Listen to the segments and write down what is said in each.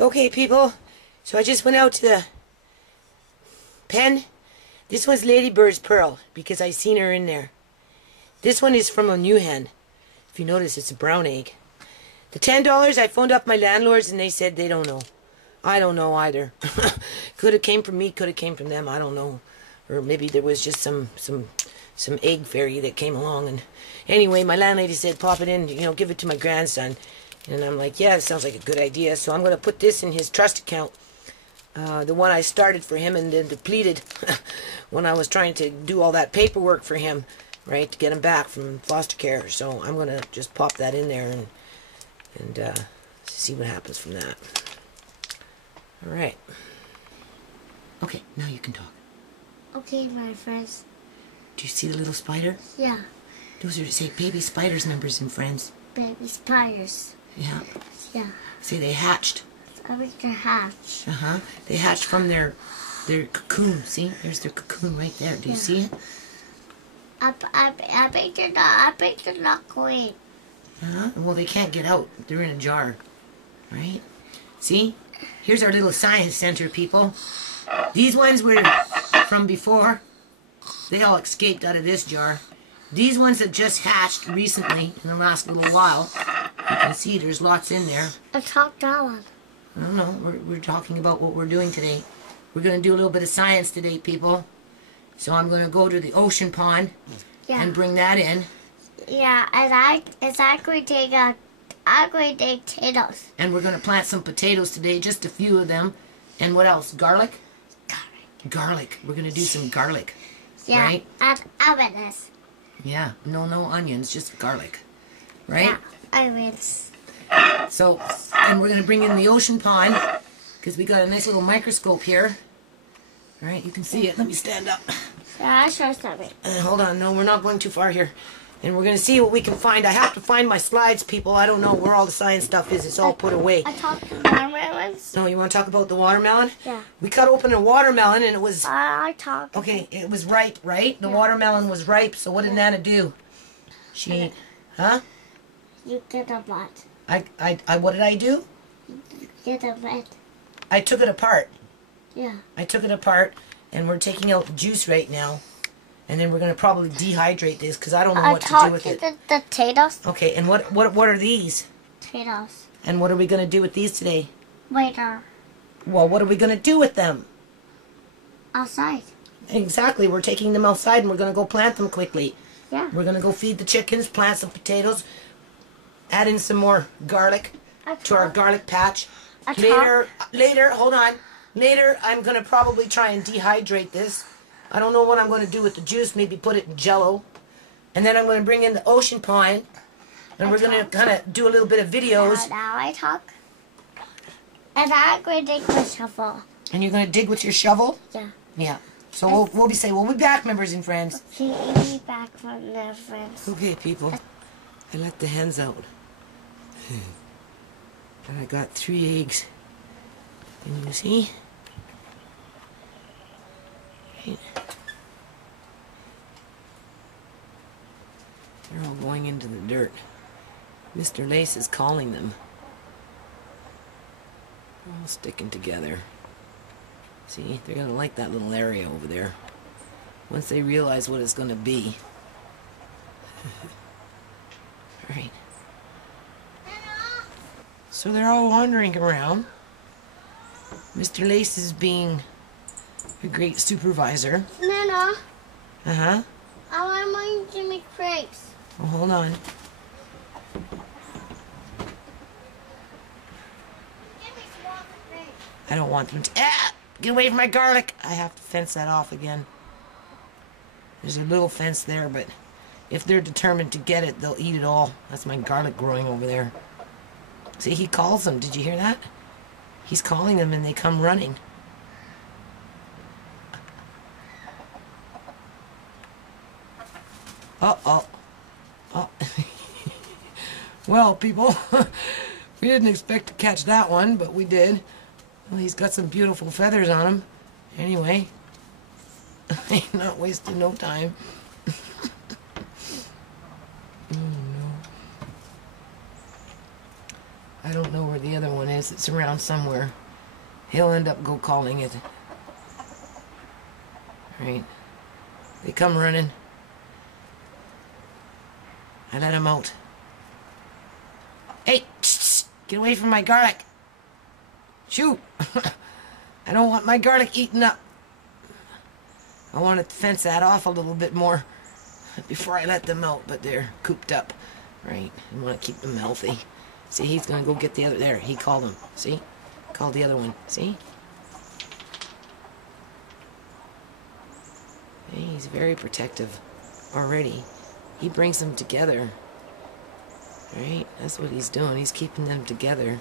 Okay, people, so I just went out to the pen. This one's Ladybird's Pearl, because I seen her in there. This one is from a new hen. If you notice, it's a brown egg. The $10, I phoned up my landlords, and they said they don't know. I don't know either. Could have came from me, could have came from them, I don't know. Or maybe there was just some egg fairy that came along. And anyway, my landlady said, pop it in, give it to my grandson. And I'm like, yeah, it sounds like a good idea. So I'm going to put this in his trust account. The one I started for him and then depleted when I was trying to do all that paperwork for him, right, to get him back from foster care. So I'm going to just pop that in there and see what happens from that. All right. Okay, now you can talk. Okay, my friends. Do you see the little spider? Yeah. Those are, say, baby spiders, members and friends. Baby spiders. Yeah. Yeah. Say they hatched. I think they're hatched. Uh-huh. They hatched from their cocoon. See? There's their cocoon right there. Do you see it? I think they're not. I think they're not going. Uh-huh. Well, they can't get out. They're in a jar. Right? See? Here's our little science center, people. These ones were from before. They all escaped out of this jar. These ones have just hatched recently in the last little while. You can see there's lots in there. I talked that one. I don't know. We're talking about what we're doing today. We're going to do a little bit of science today, people. So I'm going to go to the ocean pond and bring that in. Yeah, and I'm going to take potatoes. And we're going to plant some potatoes today, just a few of them. And what else? Garlic? Garlic. We're going to do some garlic. Yeah, right? and onions. Yeah, no onions, just garlic. Right? Yeah, onions. So, and we're going to bring in the ocean pond, because we got a nice little microscope here. All right, you can see it. Let me stand up. Yeah, I'll show something. Hold on, no, we're not going too far here. And we're going to see what we can find. I have to find my slides, people. I don't know where all the science stuff is. It's all put away. I talked about watermelons. No, you want to talk about the watermelon? Yeah. We cut open a watermelon and it was... I talked. Okay, it was ripe, right? The watermelon was ripe, so what did Nana do? She... Huh? You get a butt. What did I do? You get a butt. I took it apart. Yeah. I took it apart, and we're taking out the juice right now. And then we're going to probably dehydrate this, because I don't know what to do with it. The potatoes. Okay, and what are these? Potatoes. And what are we going to do with these today? Later. Well, what are we going to do with them? Outside. Exactly, we're taking them outside, and we're going to go plant them quickly. Yeah. We're going to go feed the chickens, plant some potatoes, add in some more garlic to our garlic patch. Later, hold on. Later, I'm going to probably try and dehydrate this. I don't know what I'm going to do with the juice. Maybe put it in Jell-O. And then I'm going to bring in the ocean pond. And we're going to kind of do a little bit of videos. Now I talk. And I'm going to dig with a shovel. And you're going to dig with your shovel? Yeah. Yeah. So we'll be back, members and friends. We'll be back from their friends. Okay, people. I let the hens out. And I got 3 eggs. And you see? Right. They're all going into the dirt. Mr. Lace is calling them. They're all sticking together. See, they're going to like that little area over there. Once they realize what it's going to be. Alright. So they're all wandering around. Mr. Lace is being a great supervisor. Nana. Uh-huh. I want mine to make crepes. Oh, hold on. I don't want them to... Ah! Get away from my garlic! I have to fence that off again. There's a little fence there, but if they're determined to get it, they'll eat it all. That's my garlic growing over there. See, he calls them. Did you hear that? He's calling them and they come running. Uh-oh. Oh. Well, people, we didn't expect to catch that one, but we did. Well, he's got some beautiful feathers on him. Anyway, ain't not wasting no time. Oh, no. I don't know where where the other one is. It's around somewhere. He'll end up go calling it. Right. They come running. I let him out. Hey! Get away from my garlic! Shoot! I don't want my garlic eaten up. I want to fence that off a little bit more before I let them out, but they're cooped up. Right? I want to keep them healthy. See, he's going to go get the other... There, he called him. See? Called the other one. See? He's very protective already. He brings them together. Right? That's what he's doing. He's keeping them together.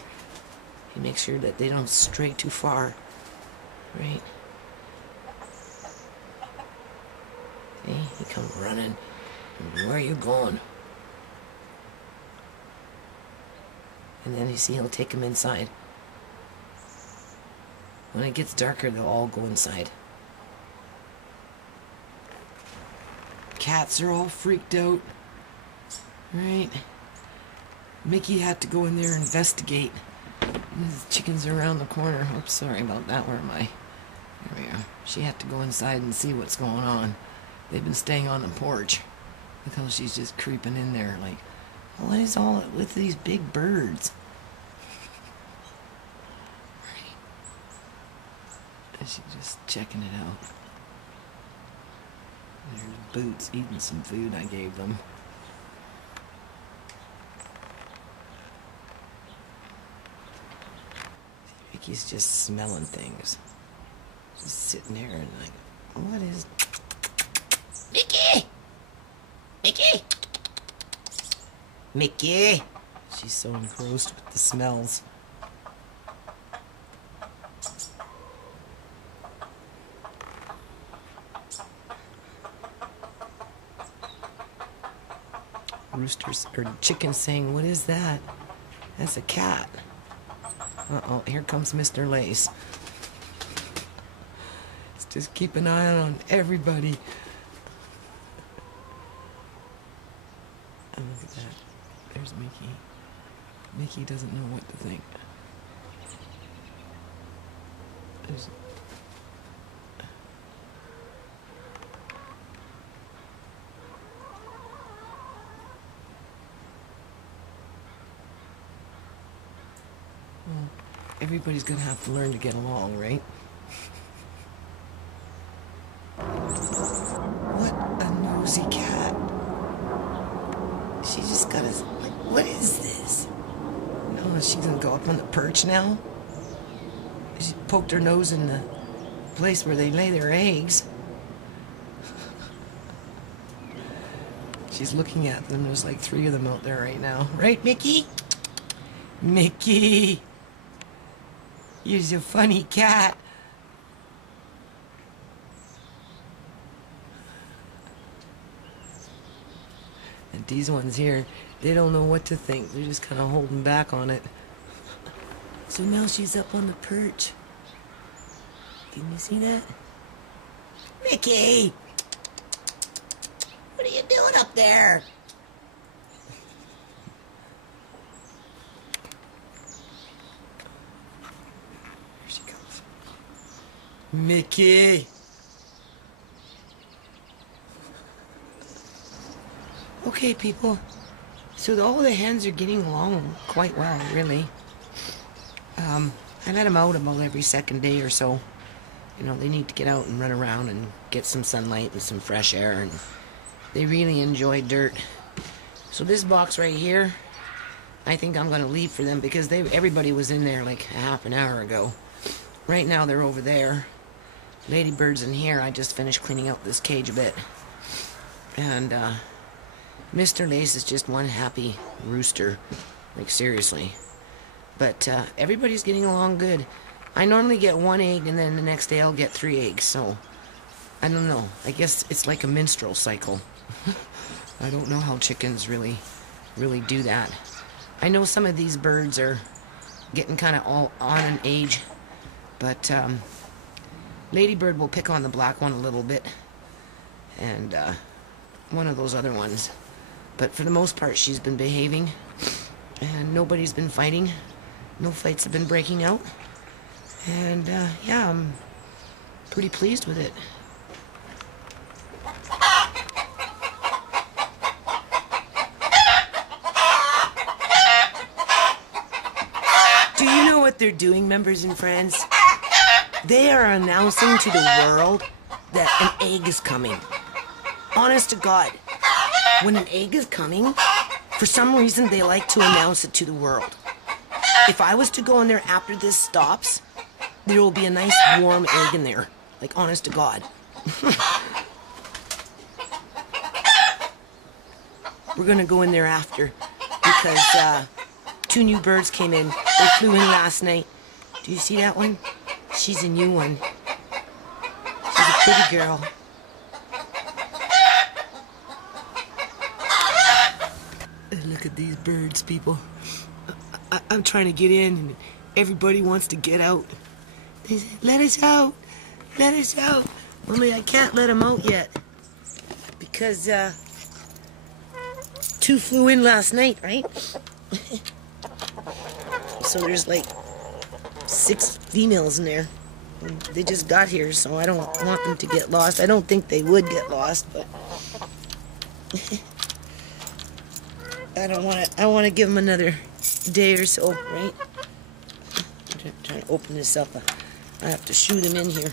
He makes sure that they don't stray too far. Right? See? He comes running. Where are you going? And then you see he'll take him inside. When it gets darker, they'll all go inside. Cats are all freaked out. Right? Mickey had to go in there and investigate. There's chickens around the corner. Oops, sorry about that. Where am I? There we are. She had to go inside and see what's going on. They've been staying on the porch. Look how she's just creeping in there like, what is all with these big birds? Right. She's just checking it out. There's Boots eating some food I gave them. Mickey's just smelling things. Just sitting there and like, what is... Mickey! Mickey! Mickey! She's so engrossed with the smells. Roosters, or chickens saying, what is that? That's a cat. Uh-oh, here comes Mr. Lace. Let's just keep an eye on everybody. Oh, look at that. There's Mickey. Mickey doesn't know what to think. There's... Well, everybody's gonna have to learn to get along, right? What a nosy cat. She just got us, like, what is this? No, she's gonna go up on the perch now? She poked her nose in the place where they lay their eggs. She's looking at them. There's like 3 of them out there right now. Right, Mickey? Mickey! You're a funny cat. And these ones here, they don't know what to think. They're just kind of holding back on it. So now she's up on the perch. Can you see that? Mickey! What are you doing up there? Here she comes. Mickey! Okay, people. So all the hens are getting along quite well, really. I let them out about every second day or so. You know, they need to get out and run around and get some sunlight and some fresh air, and they really enjoy dirt. So this box right here, I think I'm going to leave for them because everybody was in there like a half an hour ago. Right now they're over there. Ladybird's in here. I just finished cleaning out this cage a bit. And Mr. Lace is just one happy rooster. Like, seriously. But everybody's getting along good. I normally get 1 egg, and then the next day I'll get 3 eggs, so I don't know. I guess it's like a menstrual cycle. I don't know how chickens really do that. I know some of these birds are getting kind of all on in age, but Ladybird will pick on the black one a little bit, and one of those other ones. But for the most part, she's been behaving, and nobody's been fighting. No fights have been breaking out. And yeah, I'm pretty pleased with it. Do you know what they're doing, members and friends? They are announcing to the world that an egg is coming. Honest to God, when an egg is coming, for some reason they like to announce it to the world. If I was to go in there after this stops, there will be a nice warm egg in there. Like, honest to God. We're gonna go in there after because 2 new birds came in. They flew in last night. Do you see that one? She's a new one. She's a pretty girl. Look at these birds, people. I'm trying to get in and everybody wants to get out. They say, let us out. Let us out. Only I can't let them out yet. Because 2 flew in last night, right? So there's like 6 females in there. And they just got here, so I don't want them to get lost. I don't think they would get lost, but I want to give them another day or so, right? I'm trying to open this up. I have to shoo them in here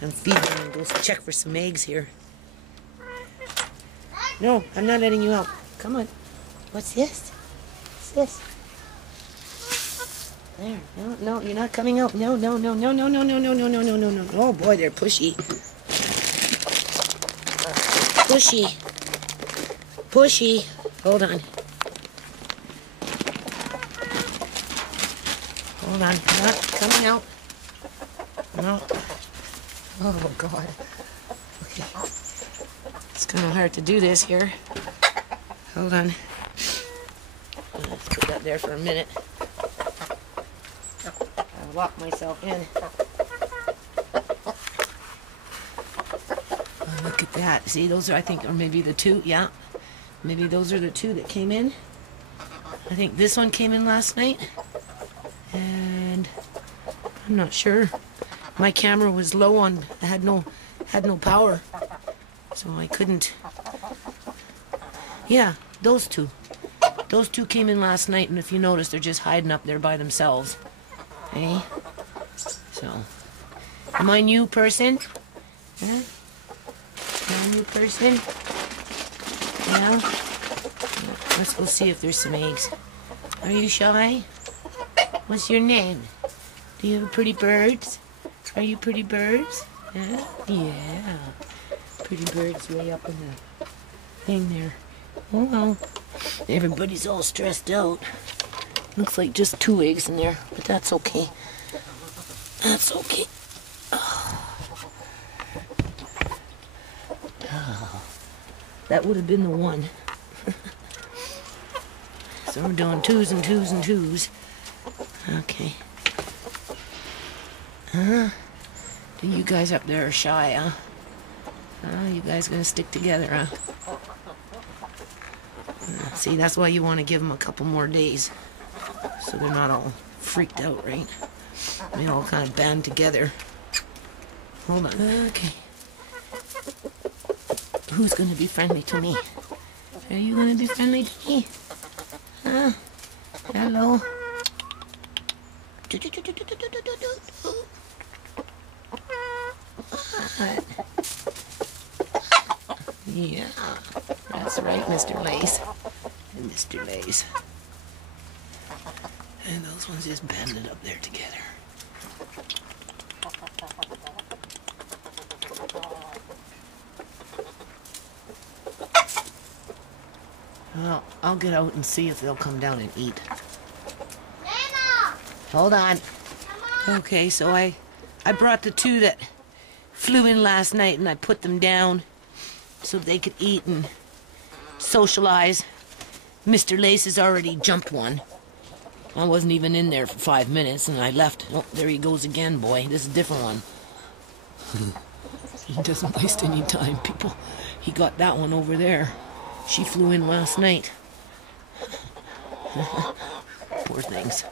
and feed them and go check for some eggs here. No, I'm not letting you out. Come on. What's this? What's this? There. No, no, you're not coming out. No, no, no, no, no, no, no, no, no, no, no, no, no. Oh boy, they're pushy. Pushy. Pushy. Hold on. Hold on. Not coming out. No. Oh God. Okay. It's kind of hard to do this here. Hold on. Let's put that there for a minute. I'll lock myself in. Oh, look at that. See, those are, I think, or maybe the 2. Yeah. Maybe those are the 2 that came in. I think this one came in last night. And I'm not sure. My camera was low on, I had no power. So I couldn't. Yeah, those 2. Those 2 came in last night, and if you notice, they're just hiding up there by themselves. Hey? So, am I a new person? Huh? Am I a new person? Yeah? Let's go see if there's some eggs. Are you shy? What's your name? Do you have pretty birds? Are you pretty birds? Huh? Yeah. Pretty birds way up in the thing there. Oh well. Everybody's all stressed out. Looks like just 2 eggs in there, but that's okay. That's okay. Oh. Oh. That would have been the one. So we're doing 2s and 2s and 2s. Okay. You guys up there are shy, huh? You guys gonna stick together, huh? See, that's why you want to give them a couple more days. So they're not all freaked out, right? They all kind of band together. Hold on. Okay. Who's gonna be friendly to me? Are you gonna be friendly to me? Huh? Hello? What? Yeah, that's right, Mr. Lace. Mr. Lace. And those ones just banded up there together. Well, I'll get out and see if they'll come down and eat. Mama! Hold on. Mama! Okay, so I brought the 2 that flew in last night and I put them down so they could eat and socialize. Mr. Lace has already jumped one. I wasn't even in there for 5 minutes and I left. Oh, there he goes again, boy. This is a different one. He doesn't waste any time, people. He got that one over there. She flew in last night. Poor things.